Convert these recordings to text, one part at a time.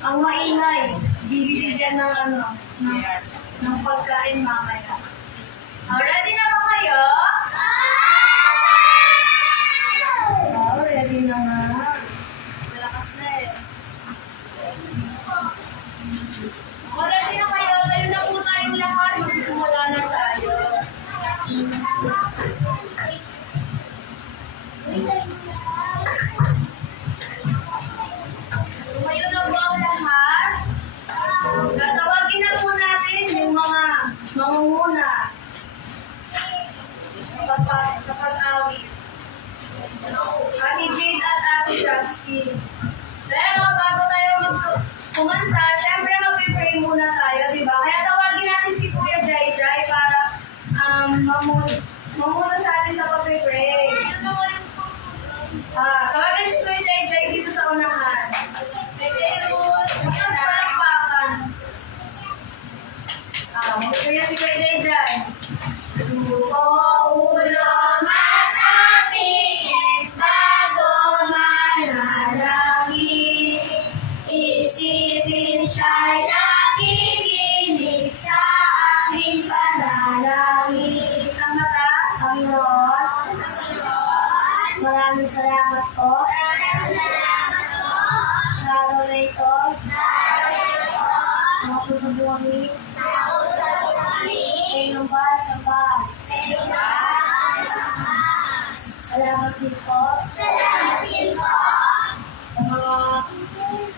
Ang maingay, bibigyan ng pagkain mamaya. Ready na ba kayo? Ready na nga. Malakas na eh. Ready na kayo? Tayo na po tayong lahat. Magsimula na tayo. Tumayo na po ang lahat. Tatawagin na po natin yung mga mangunguna sa pag-awit. Ate Jade at Ate Justin. Pero bago tayo kumanta, syempre mag-pray muna tayo, di ba? Kaya tawagin natin si Kuya Jai Jai para mamuno sa atin sa pag-pray. Tawagin si Kuya Jai Jai dito sa unahan. Ito sa lampakan. Mag-pray si Kuya Jai Jai. Ulo matapingit bago manalangin, isipin siya'y nakikinig sa aking panalangin. Ang mata, Panginoon, maraming salamat po sa araw na ito. Nakapunta po kami sa inyong bahay sa bahay. Salamat din po sa mga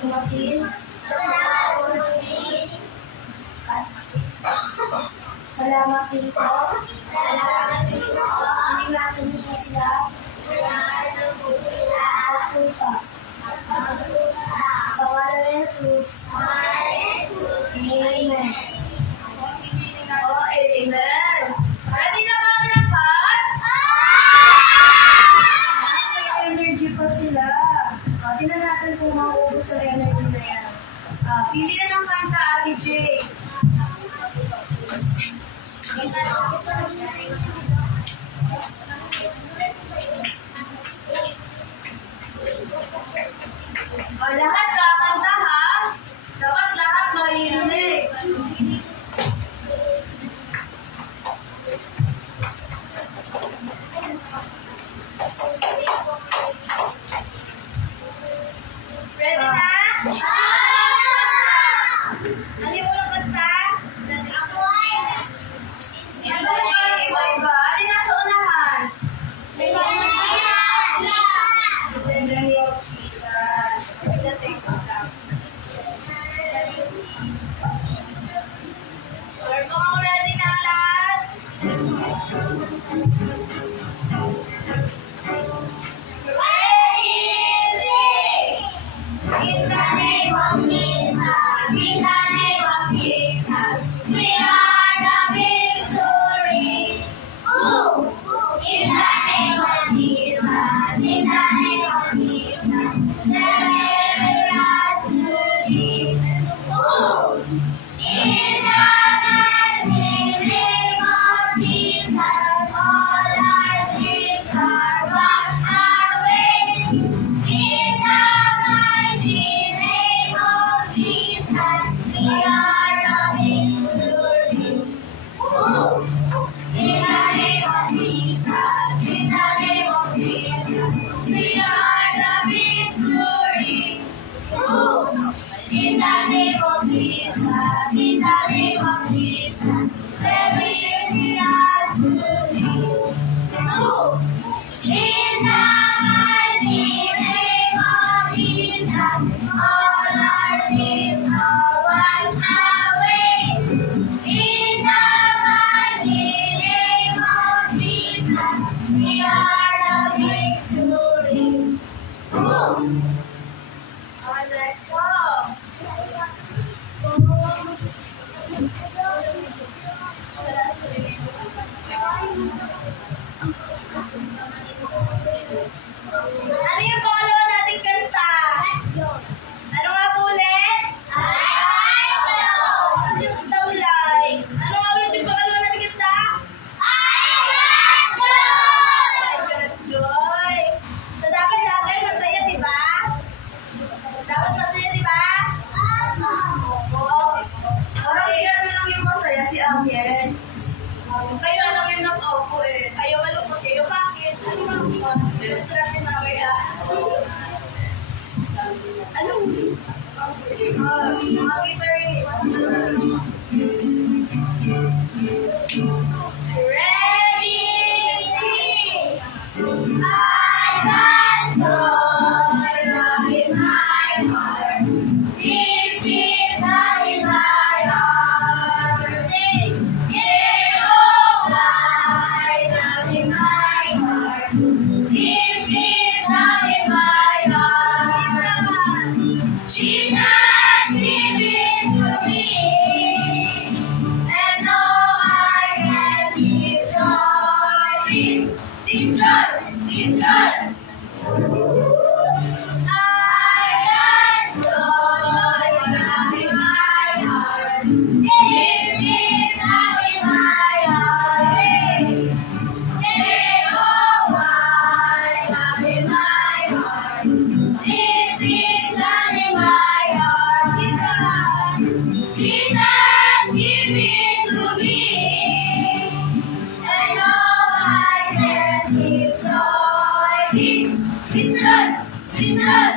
tumating at salamat din po ingatan niyo po sila sa pagpunta sa pangalan ng Jesus. Amen. Oh, amen. Ready na ba ang lahat? May energy pa sila. Tingnan natin kung mauubos sa energy na yan. Pili na ng kanta, Ate Jay. Lahat kakanta ha. Dapat lahat maririnig. Ready na? Ano yung unang kanta? Ito parang iba-iba. Alin nasa unahan? In the name of Jesus. In the name of God. Or kung ready na ang lahat? In the name of Jesus, in the name of Jesus, we are the victory. Ooh, in the name of Jesus, in the name of Jesus, there is victory. Ooh, in the mighty name of Jesus, all our sins are washed away. In the mighty name of Jesus, we are the victory. Ooh. In the name of Jesus, in the name of Jesus, we are the victory. Ooh. In the name of Jesus, in the name of Jesus, there is victory. Ooh. In the mighty name of Jesus, all our sins are washed away. In the mighty name of Jesus, we are the victory. Ooh. Next song. Ano yung pangalawa nating kanta? Ano nga po ulit? Yung taulay. Ano nga ulit yung pangalawa nating kanta? Joy. So dapat natin masaya, di ba? Dapat masaya, di ba? Oo. Parang si ano lang yung masaya, si Amiel. Kayo Lang yung nag-opo eh. Kayo malungkot kayo. Bakit? Ano malungkot? Sabi na kaya. Ano? Mga guitarist. Ready, sing! I got joy in my heart. Deep, deep down in my heart. Jehovah down in my heart. Deep, deep down in my heart. Jesus, give it to me. And all I can destroy it. Destroy, destroy. I got joy down in my heart. Deep, deep down in my heart. Jehovah down in my heart. Deep, deep down in my heart. Jesus, Jesus, give it to me. And all I can destroy it. Destroy, destroy.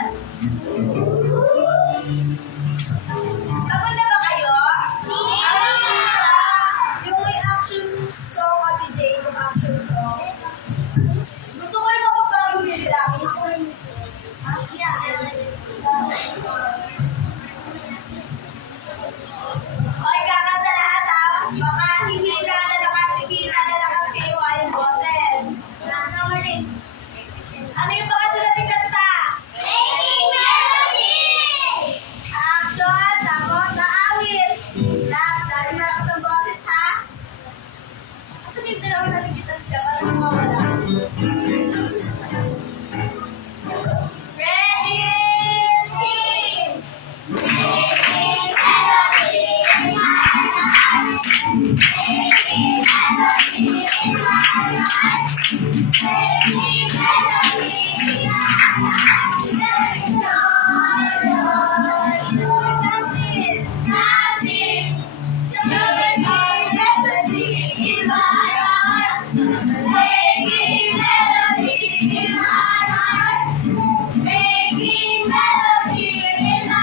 Pagod na ba kayo? Yung may action song at day, yung action song. Gusto ko yung mapapagod sila. Okay, kakanta lahat ha. Baka hihila na lakas kayo yung boses. Ano yung pangatlo natin kanta? Action, tama. sa awit. Lahat, lagi na ako sa boses, ha? Sabihin na lang natin kita siya para mawala. Ready, sing! Making melody in my heart. Making melody in my heart. Making melody in my heart. There is joy, joy, joy. Dancing, dancing. Making melody in my heart. Making melody in my heart. Making melody in my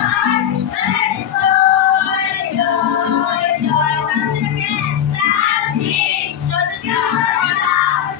heart. There is joy, joy, joy. Dancing again, dancing. Show the joy of love.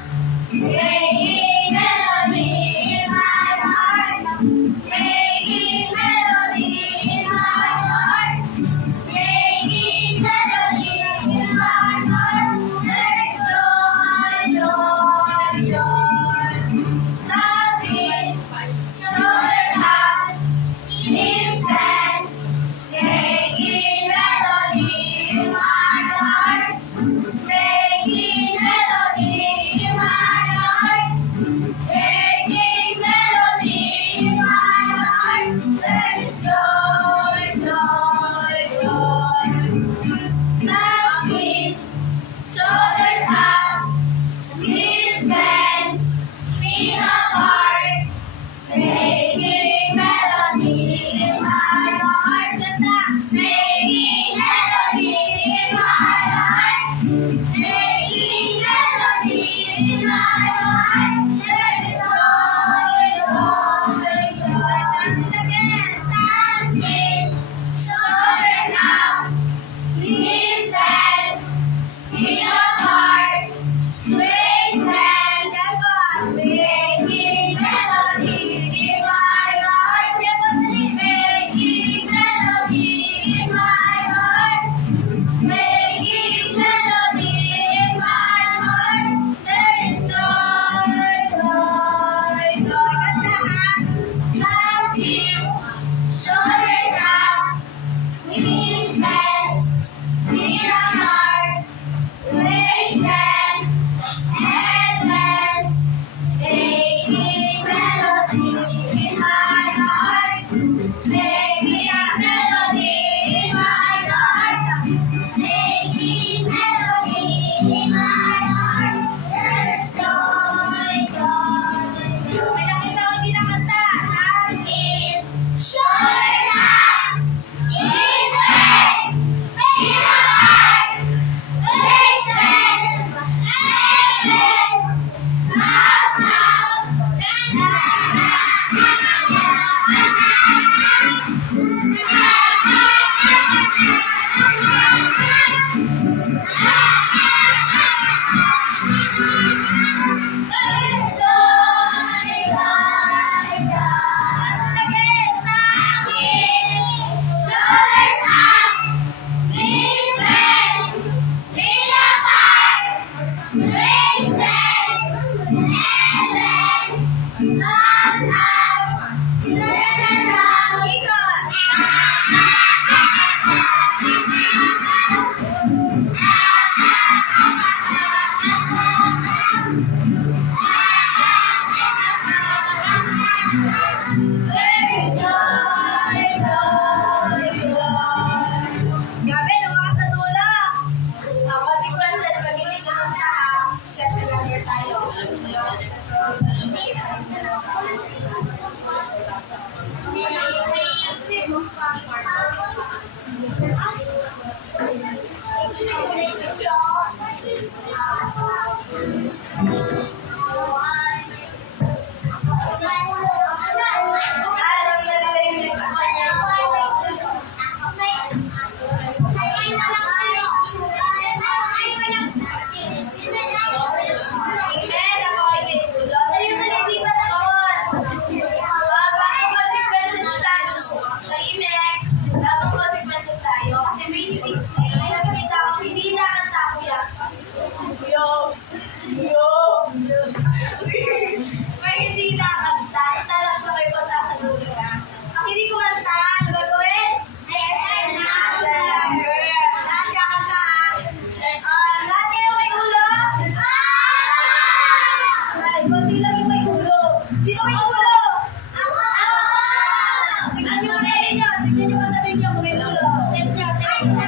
sabi niyo may ulo. Check niyo, check niyo.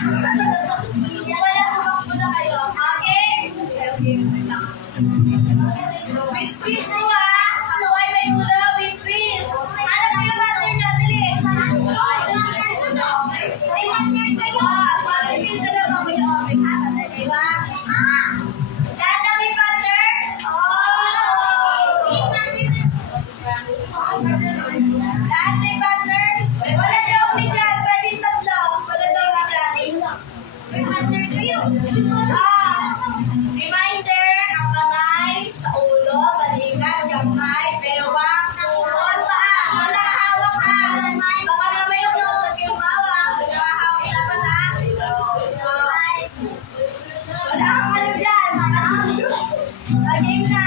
Wala, tumakbo na kayo. Okay? Okay. With twist mo ha. Ano ay may ulo? With twist. Hanap mo yung mother niyo. Dali. Mother yung dalawa ko yung open. Ha? Madali ba? Lahat na may mother? Lahat may mother? Wala daw ni dyan. Pwede tatlo. Wala daw ni dyan. Reminder, ang kamay sa ulo, balikat, kamay, bewang, tuhod, paa. Wala hawak ha. Baka mamaya usap yung hawak. Wala hawak dapat ha. Wala kang ano dyan. Game na.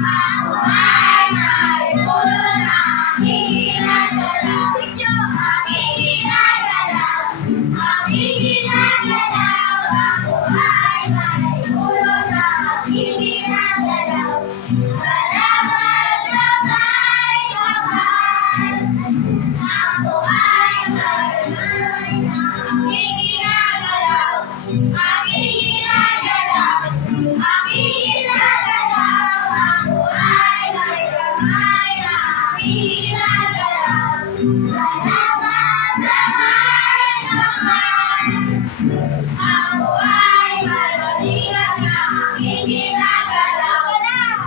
Ako ay may ulo na ginagalaw. Aking ginagalaw. Aking ginagalaw. Ako ay may ulo na aking ginagalaw. Salamat sa may kapal. Ako ay may aking ginagalaw. Aking ginagalaw. Aking ginagalaw. Ako ay may kamay na aking ginagalaw. Salamat sa may kapal. Ako ay may balikat na aking ginagalaw.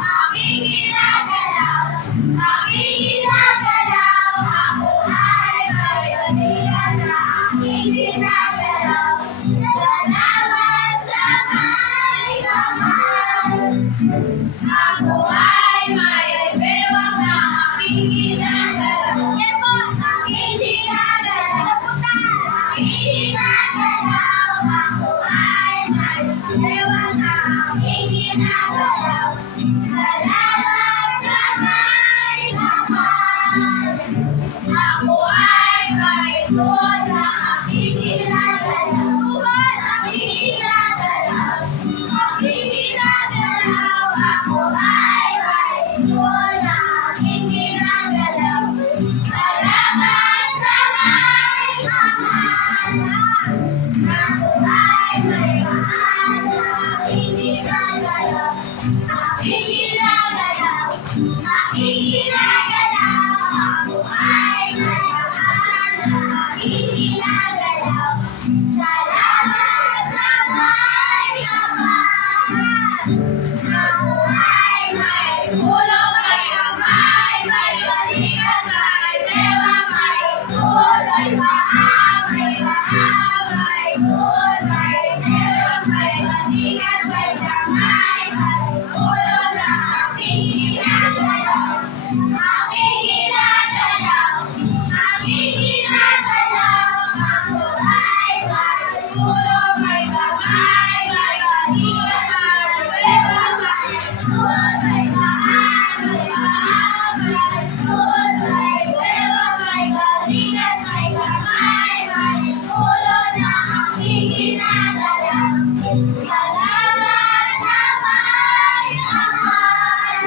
Aking ginagalaw. Aking ginagalaw. Ako ay may balikat na aking ginagalaw. Salamat sa may kapal. Ako ay may bewang na aking ginagalaw. Yan po, aking ginagalaw. Aking ginagalaw. Ako ay may bewang na aking ginagalaw. Salamat sa may kapal. Ako ay may tuhod na aking ginagalaw. Tuhod, aking ginagalaw. Aking ginagalaw. Ako ay may tuhod na aking ginagalaw. Salamat sa may kapal. Ako ay may mahal na aking ginagalaw. Aking ginagalaw. Aking ginagalaw. Ako ay may mahal na aking ginagalaw. Salamat sa may kapal. Ako ay may ulo, may kamay, may balikat, may bewang, may tuhod, may paa, may tuhod, may bewang, may balikat, may kamay, may ulo na aking ginagalaw. Aking ginagalaw. Aking ginagalaw. Ako ay may ulo, may kamay, may balikat, may bewang, may tuhod, may paa, may tuhod, may bewang, may balikat, may kamay, may ulo na aking ginagalaw. Salamat sa may kapal.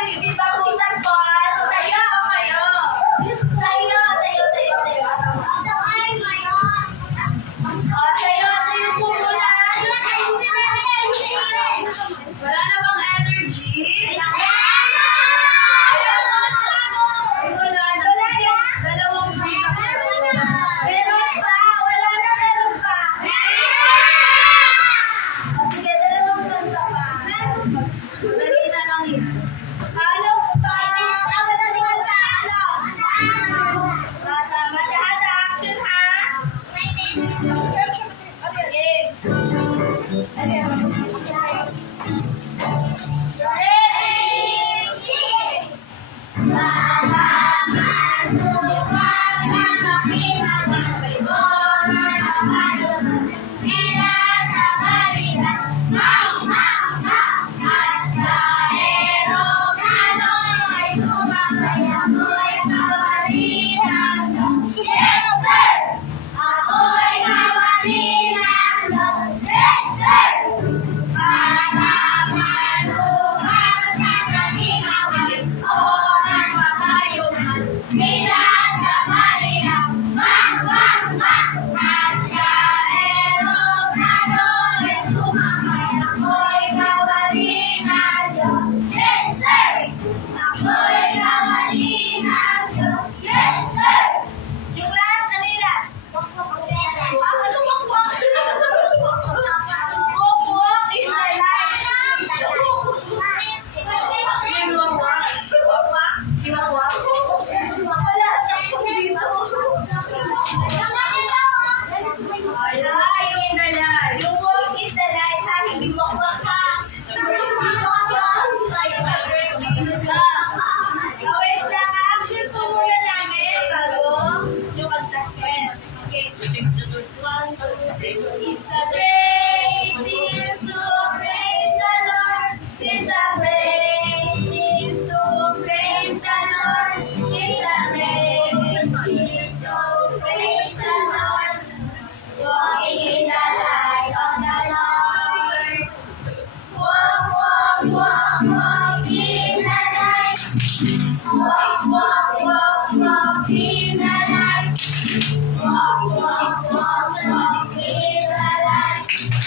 Hindi ba butan po? Tayo! Tayo! Tayo! Tayo po muna. Wala na bang energy? Wala na. Sige, dalawang Meron pa. Wala na, meron pa. Sige, dalawang ganda pa. Dali na lang yan. Ano pa? Tama lahat. Action ha? Yes, sir! Ako'y kapatid ng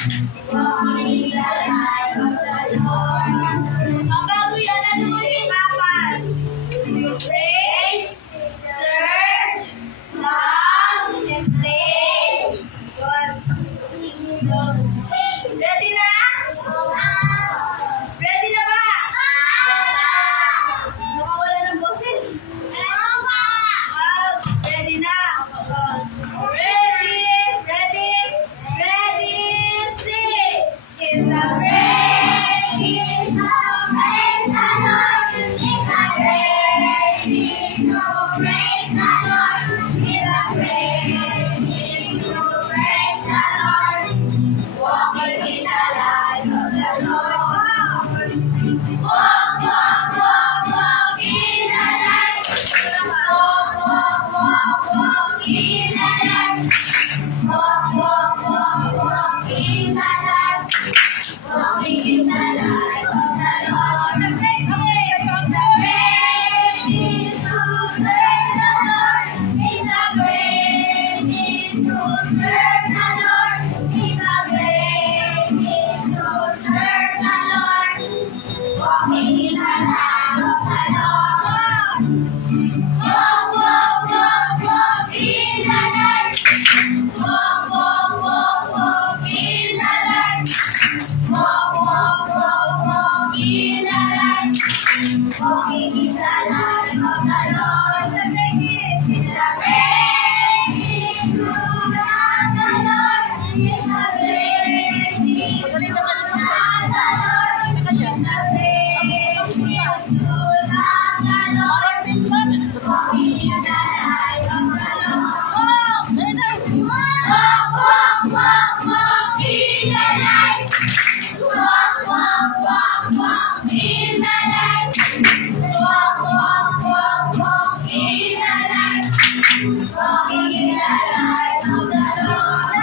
Walking in the light of the Lord. Ang bago yan, ano mo yung apat? You praise, serve, love, and praise. Good. So, ready na? Ready na ba? Nakawala ng boses. Ready na? Ready, ready, ready, sing! It's a great, it's a praise the Lord. It's a great, it's a praise the Lord. It's a great, it's a praise the Lord. Walking in the light of the Lord. Walk, walk, walk, walk in the light. Walk, walk, walk, walk in the light. Walk, walk, walk, walk in the light. Walking in the light of the Lord. The great, the great is to serve the Lord. It's a great is to serve the Lord. It's a great is to serve the Lord. Walking in the light of the Lord. Walk, walk, walk, walk in the light. Walk, walk, walk, walk in the light. Walk, walk, walk, walk in the light. Walking in the light of the Lord. The great is the great is to love the Lord. It's a great is to love the Lord. It's a great is to love the Lord. Walking in the light of the Lord. Walk, walk, walk, walk in the light. Walk, walk, walk, walk in the light. Walk, walk, walk, walk in the light. Walking in the light of the Lord.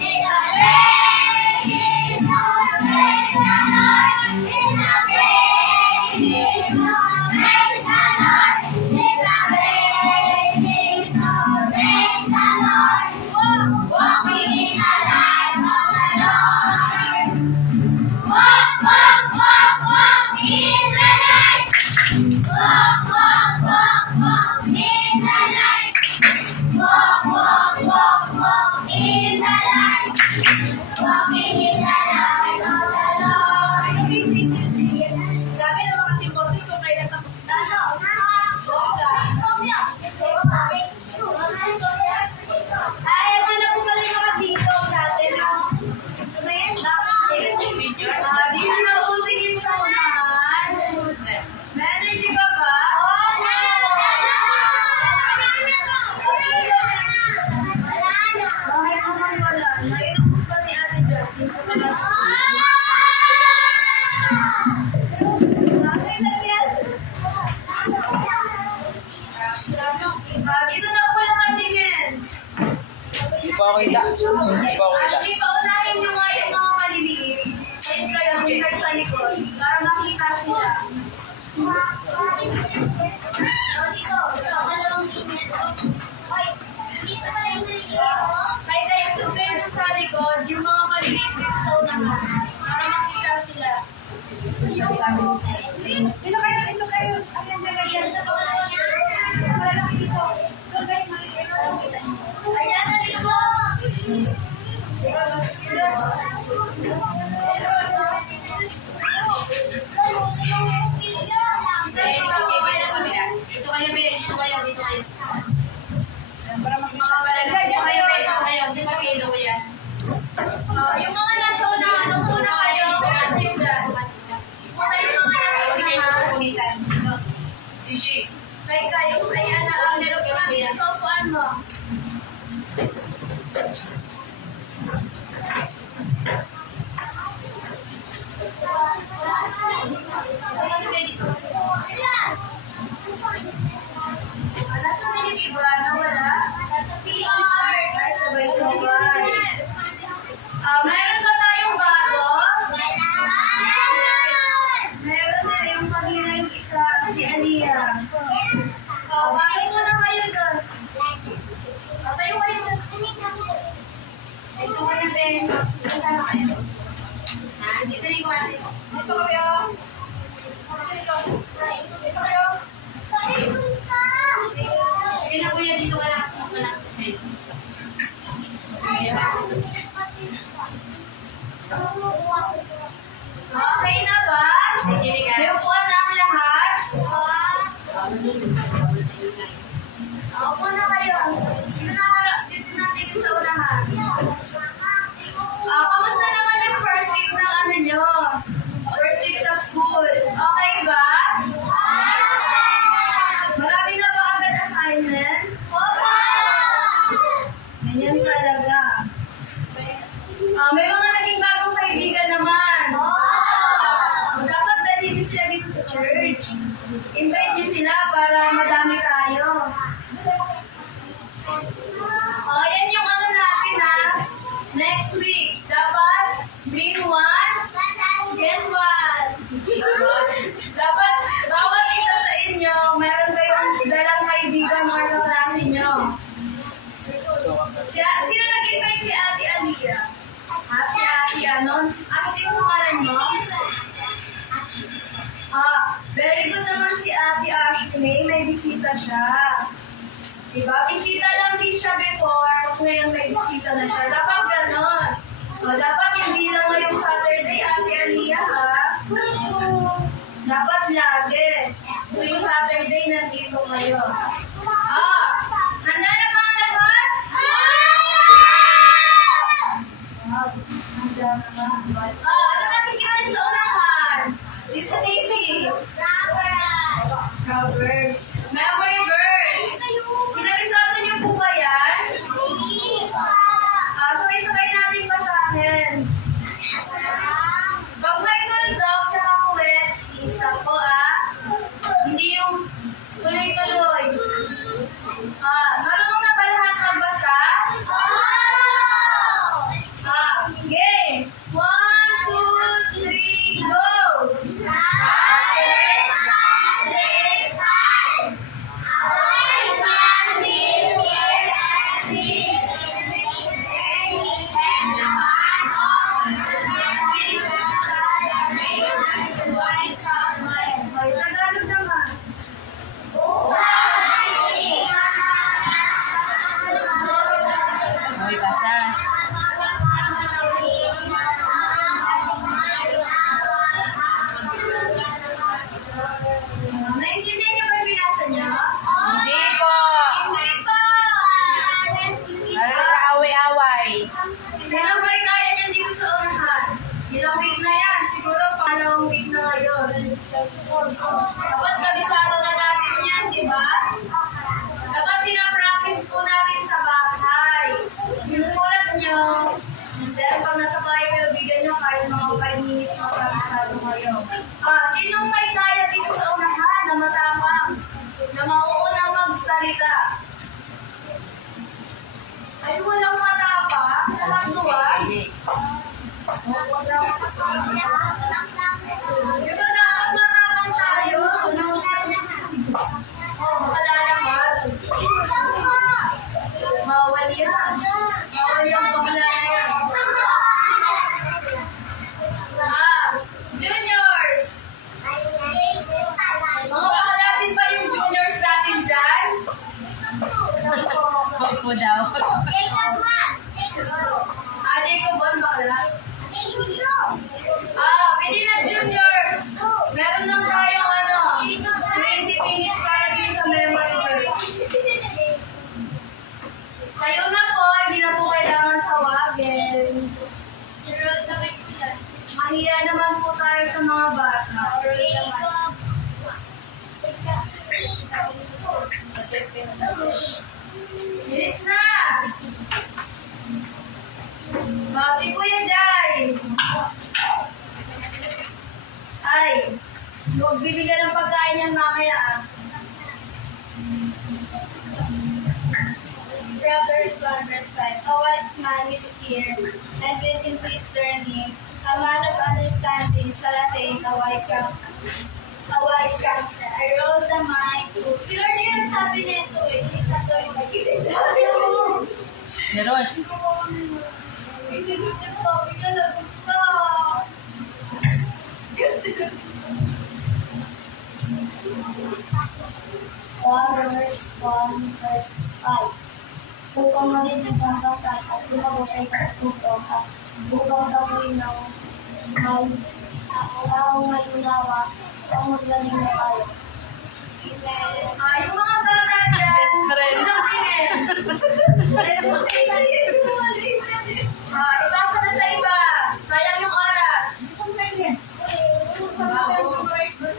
It's a great is to praise the Lord. It's a great is to praise the Lord. It's a great is to praise the Lord. Walking in the light of the Lord. Walk, walk, walk, walk in the light. Walk, walk, walk, walk in the light. Walk, walk, walk, walk in the light. Walking in the light of the Lord. Grabe naman kasi boses ko kailan tapos na, no? Ay, ano na po pala yung makasito natin, no? Di nyo na po tingin sa unahan. May energy pa ba? Bakit naman wala? Nainom ba ni Ate Justin sa mga dito na po lang ang tingin. Hindi pa ako kita. Hindi pa ako kita. Actually, paunahin nyo nga yung mga maliliit. Ayun kayo, yung kayo sa likod. Para makita sila. Kahit kayo sugay doon sa likod, yung mga maliliit dito sa unahan. Para makita sila. Dito kayo, dito kayo. Ayan, ayan. Malalaki dito. Doon kayo, maliit. Ayan, dito po. Dito kayo, dito kayo, dito kayo. Para makakabalan. Dito kayo, dito kayo. Dito kayo, yan. Yung mga nasa unahan, upo na kayo. Yung mga nasa unahan. Kay kayo, kay ang nilupin sa upuan mo. Sama kayo. Dito na yung ate ko. Dito kayo. Dito kayo. Sige na kuya, dito ka lang. Sa'yo. Okay na ba? May upuan na ang lahat? Upo na kayo. Dito natin sa unahan. Kamusta naman yung first week ng ano nyo? First week sa school. Okay ba? Marami na ba agad assignment? Ganyan talaga. May mga naging bagong kaibigan naman. Dapat dalhin niyo sila dito sa church. Invite niyo sila para madami tayo. Yan yung ano natin ha. Next week, dapat bring one. Get one. Dapat bawat isa sa inyo, meron kayong dalang kaibigan or kaklase nyo. Sino nag-invite kay Ate Alia? Si Ate Anon? Ate, yung pangalan mo? Very good naman si Ate Ashley. May bisita siya. Diba? Bisita lang din siya before, tapos ngayon may bisita na siya. Dapat ganon. Dapat hindi lang ngayong Saturday, Ate Alia, ha? Dapat lagi. Tuwing Saturday, nandito kayo. Handa na ba ang lahat? Handa na ba? Ano nakikiwan sa unahan? Dito sa TV. Proverbs. Memory verse. Pinabisado niyo po ba yan? Sabay-sabay natin basahin. Pag may tuldok tsaka kuwet, i-stop ko Hindi yung tuloy-tuloy. Marunong na ba lahat magbasa? Game! 1, 2, 3, go! Hoy, Tagalog naman. Hoy, basa. Naintindihan niyo ba yung binasa niya? Hindi po. Hindi pa! Meron kaaway-away. Sino ba yung kaya niyan dito sa unahan? Ilang week na yan? Siguro pangalawang week na ngayon. Dapat kabisado na natin yan, di ba? Dapat pinapractice po natin sa bahay. Sinusulat nyo. Dahil pag nasa bahay kayo, bigyan nyo kahit mga 5 minutes magkabisado kayo. Sinong may kaya dito sa unahan na matapang? Na mauunang magsalita? Ay, walang matapang? Lahat duwag? Di ba dapat matapang tayo? Makalalamad. Bawal yan. Bawal yung bakla na yan. Juniors! Mga bakla din ba yung juniors natin dyan? Opo daw. Jacob, bakla? Pili na juniors! Meron lang tayong 20 minutes para din sa memory verse. Kayo na po, hindi na po kailangan tawagin. Mahiya naman po tayo sa mga bata. Bilis na! Si Kuya Jai! Ay, huwag bibigyan ng pagkain yan mamaya Proverbs 1 verse 5. A wise man will hear and will increase learning. A man of understanding shall attain a wise counsel. A wise counsel. I roll the mind to. Si Lord yung nagsabi nito eh. He's not going to make it. Meron. Verse 1, verse 5. Upang maging nagbabatas at lumago sa ikatutong at upang gawin ng may taong may unawa ang magaling na tayo. Yung mga bata dyan, ilang tingin? Ipasa na sa iba. Sayang yung oras.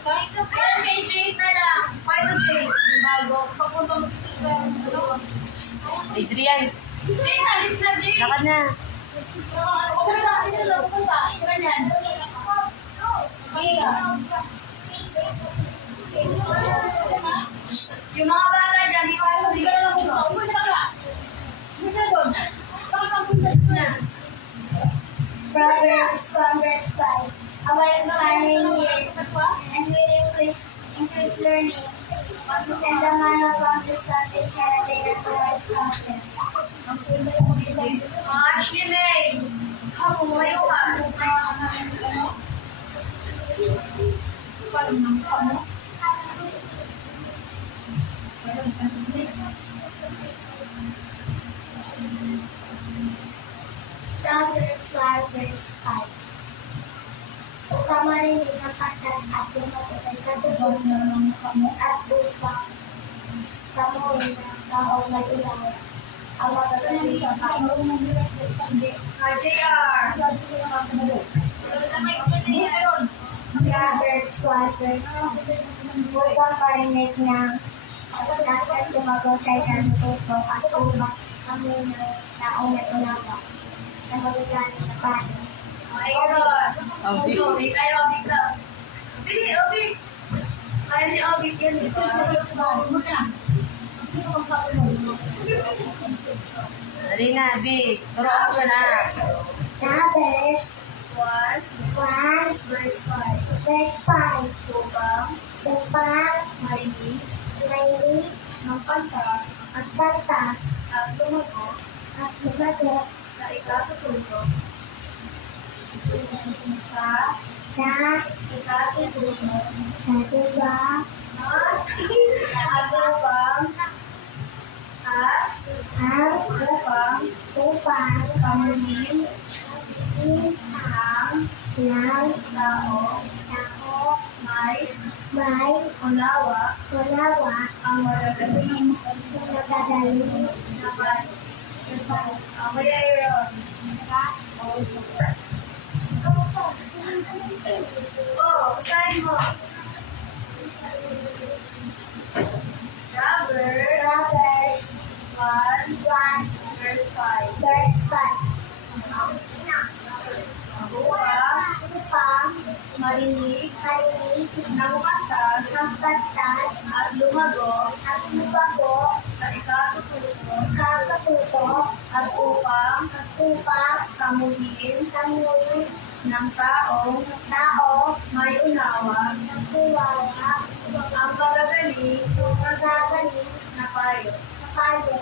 Ayan, kay Jade na lang. Why to Jade? Adrian, Jade, alis na Jade. lakad na. Yung mga bata dyan, di pa ito. Proverbs 1 verse 5. A wise man reigneth, and will increase learning, and the man of understanding shall attain unto wise counsels. Ashley May. Tumayo ka. Proverbs 1 verse 5. Upang marinig ng patas at lumago sa katutunan at upang kamuhin ng taong may unawa ang magagaling na tayo. JR. Proverbs 1 verse 5. Upang marinig ng patas at lumago sa katutunan at upang kamuhin ng taong may unawa ang magagaling na tayo. Mayroon. Obi. Obi tayo, Obi ka. Pili, Obi. Kaya ni Obi yan, di ba? Dali na, Vic. Turuan ko na. Proverbs 1 1 verse 5. verse 5. Upang Upang marinig may ng pantas at batas at lumago at lumago sa ikatututo. Sa sa ikatututo. tuba At upang upang kamuhin ng tao may unawa unawa ang magagaling magagaling na bahay. Ang mayroon. Saan mo? Proverbs 1 1 verse 5. verse 5. Upang marinig Marinig ng pantas ng batas at lumago at lumago sa ikatututo kakatuto at upang upang kamuhin kamuhin ng taong tao may unawa kuwawa ang magagaling magagaling na payo. na payo.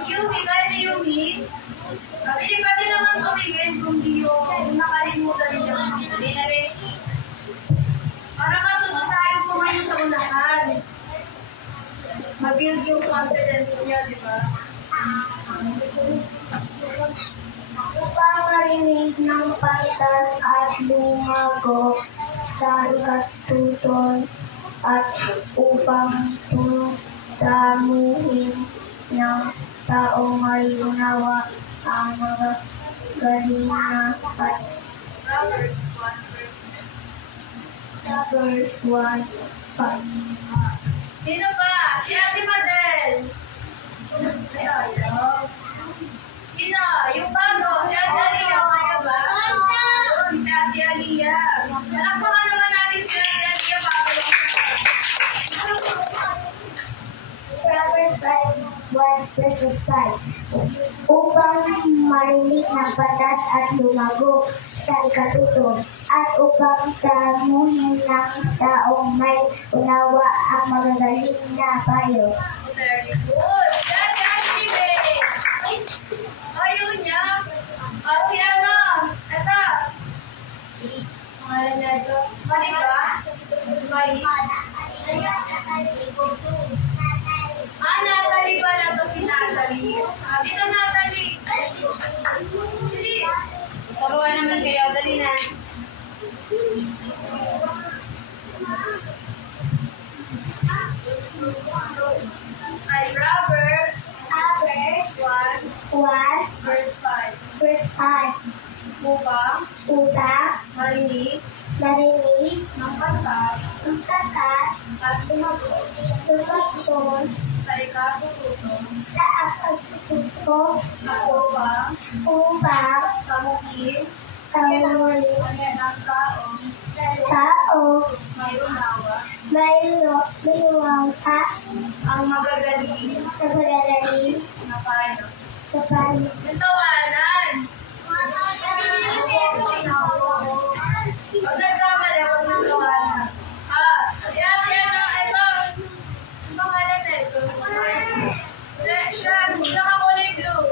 Si Yumi, kaya ni Yumi, pili pa din naman tumigil kung di yung nakalimutan niyo. Para matuto tayo kumain sa unahan. Mag-build yung confidence niyo, di ba? Upang marinig ng pantas at lumago sa ikatuton at upang damuhin ng taong may unawa ang magagaling na Proverbs 1 verse Proverbs 1 5. Sino pa? Si Ate Madel. Ay, ayaw. Sino? Yung bago. Si Ate Aliyah. Kaya ba? Si Ate Aliyah. Palakpakan naman natin si Ate Aliyah bago lang. Proverbs 1 verses 5. Upang marinig ng batas at lumago sa ikatuto at upang damuhin ng taong may unawa ang magagaling na payo. Very good. That's Ashley May. Ayaw niya. naman kayo. Dali na. Ay, Proverbs Proverbs 1, 1, verse 5. verse 5. Upang marinig Marinig ng batas ang katas at tumagot tumagos sa ikatututo sa pagtututo upang kamukin tamuhin ng tao may unawa mayroong ka ang magagaling na magagaling na payo. sa payo. Yung tawanan! Huwag nagkamali, huwag nang tawanan. Si ate, ito. Ang pangalan na ito. Hindi, siya. Siya ka kulay blue.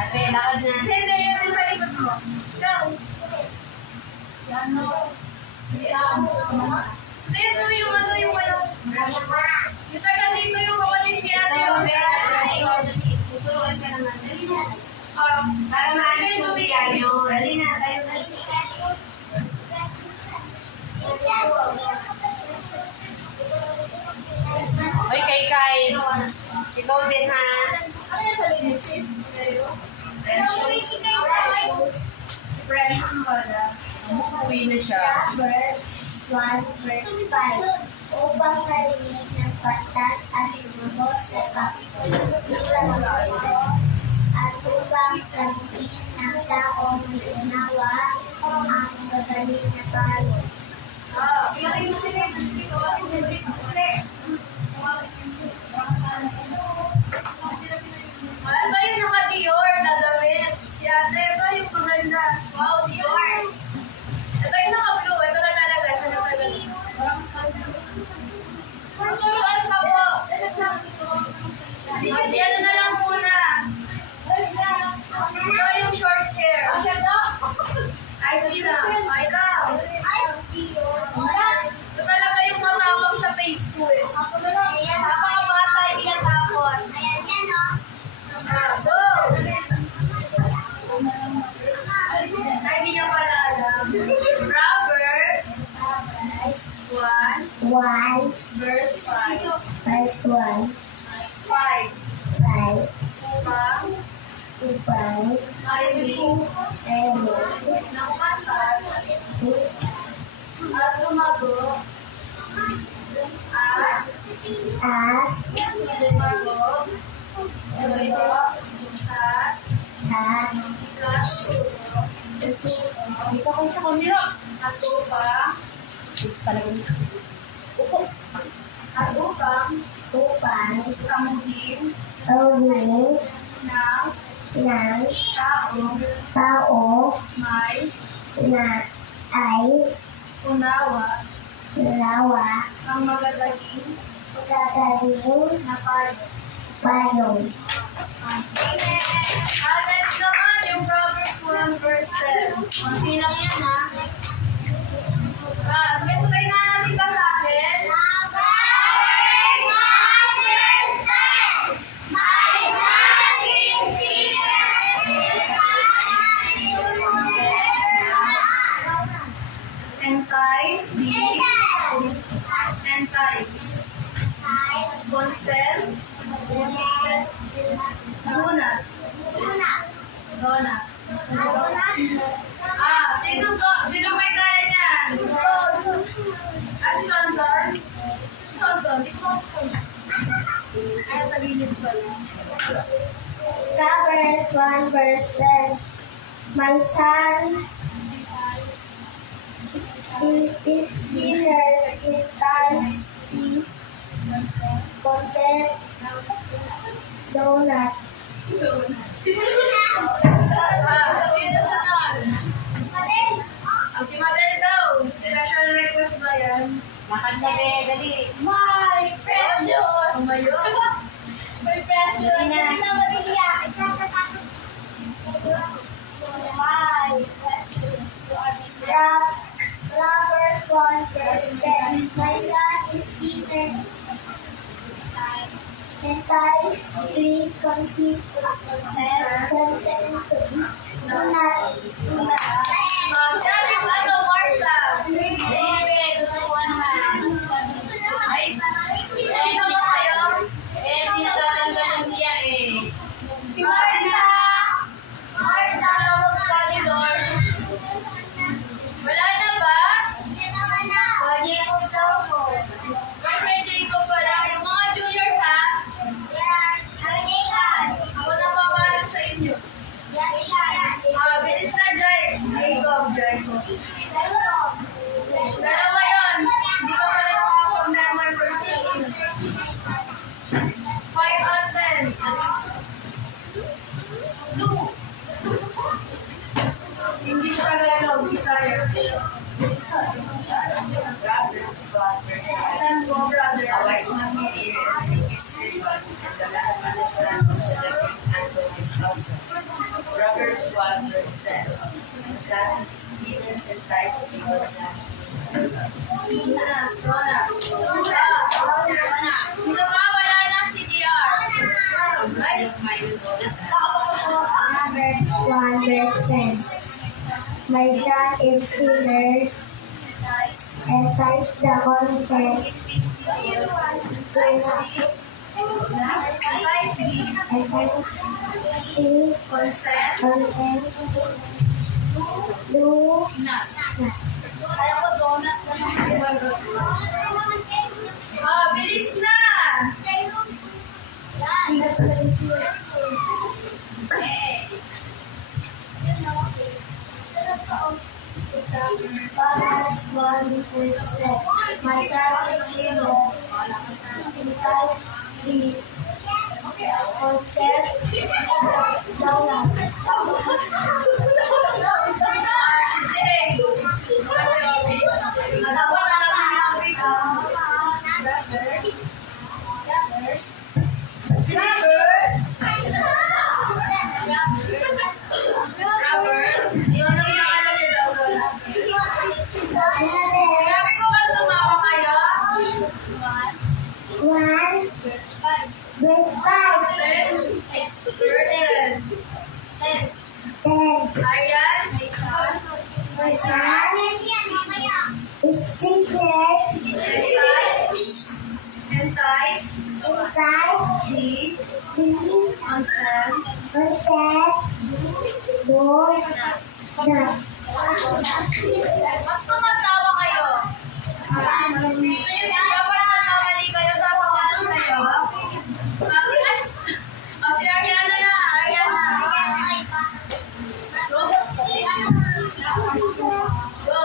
Ate, lakad na. Hindi, yun yung sa likod mo. Ikaw. Yan o. Hindi, ito yung yung taga dito yung kapatid si ate. Tuturuan ka naman. Dali na. Para maalis mo yan yun. Dali na, tayo na. Hoy, Kay. Ikaw din, ha? Ano yung sa likod, sis? Precious pala. Uwi na siya. Proverbs 1 verse 5. Upang marinig ng batas at lumagot sa kapitulo at upang gamitin ng taong may unawa ang gagaling na payo. Pinakita mo sila yung dito. Ito yung naka-Dior na damit. Si ate, ito yung maganda. Wow, Dior. Ito yung naka-blue. Ito na talaga. Ito na talaga. Tuturuan ka po. Kasi ano na lang muna. Ito yung short hair. Ay, sila. Ay, ikaw. Ito talaga yung matapang sa phase 2 eh. Napakabata, hindi natapon. Ayan yan, o. Go! Ay, hindi niya pala alam. Proverbs 1, 1 verse 5. verse 1. 5. 5. Upang marinig ng batas at lumago at lumago sa ikatuto Dito ko sa kamera. at upang kamuhin Gawin ng ng taong tao may na ay unawa lawa ang magagaling gagaling na payo. payong. Next naman, yung Proverbs 1 verse 10. Kunti lang yan, ha? Sabay-sabay nga natin basahin. Entice. Consent. Donut. Sino may kaya niyan? Si Sonson? Sonson, di ko Sonson. Ay, tagilid ko lang. Proverbs 1 verse 10. My son, if sinners entice thee, consent, donut. Sino sunod? Si Madel daw. Special request ba yan? Lakad na be, dali. My precious! Umayo. My precious! Hindi na madiliya. My precious! Proverbs 1 verse 10. My son is sinner. Entice, three, conceive, consent, do not Dalawa yun. Hindi ka pa rin makapag-memory first kanina. 5 out 10. English Tagalog, Bisaya. Proverbs 1 verse 9. Saan po, brother? A wise man may ear and hearing his hearing, and the man of understanding shall attend unto his counsels. Proverbs 1 verse 10. And sadness sinners and ties evil son. Sino na? Sino ba? Wala na si JR. Ay, Proverbs 1 verse 10. My son is sinners and ties the consent nicely. and ties the Consent consent to do not. Bilis na! Proverbs 1 verse 10. My son is sinner and ties the consent do not. Si Jay. Kasi Obi. Natawa na lang ni Obi ka. Robbers? Yun ang alam niya daw. Sinabi ko ba sumawa kayo? 1 verse 5. 10. Verse 10. 10. Aryan? My son is sinners Entice. and ties The. the Consent. consent Do. do not. Ba't tumatawa kayo? Gusto nyo dapat magkamali kayo, tatawanan kayo? Si Ariana na, Ariana. Go.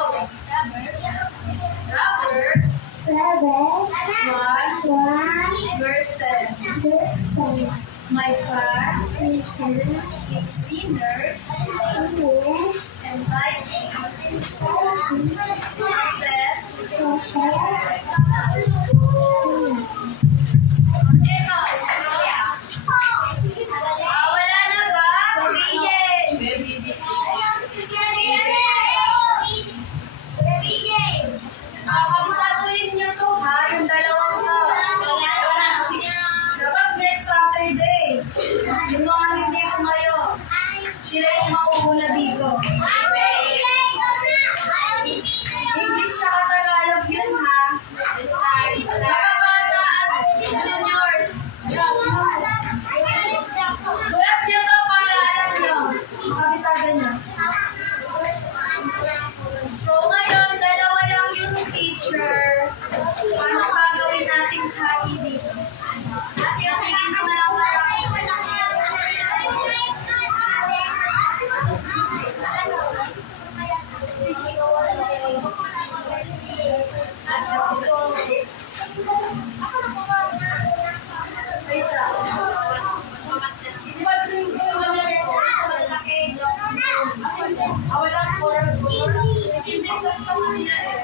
Proverbs Proverbs 1 1 verse 10. verse 10. My son, My son if sinners is sinners entice me, consent, ito. Wala na ba? Kabisaduhin niyo to ha, yung dalawang to. Dapat next Saturday. Yung mga hindi kumayo, sila yung mauuna dito. English siya Tagalog yun ha. Mga bata at juniors. Bulat niyo to para alam niyo. Makabisado niyo. So ngayon, dalawa lang yung teacher. Ano gagawin nating hati dito? Tingin ko na lang para. Wait lang. Hindi kasi sa kanila eh.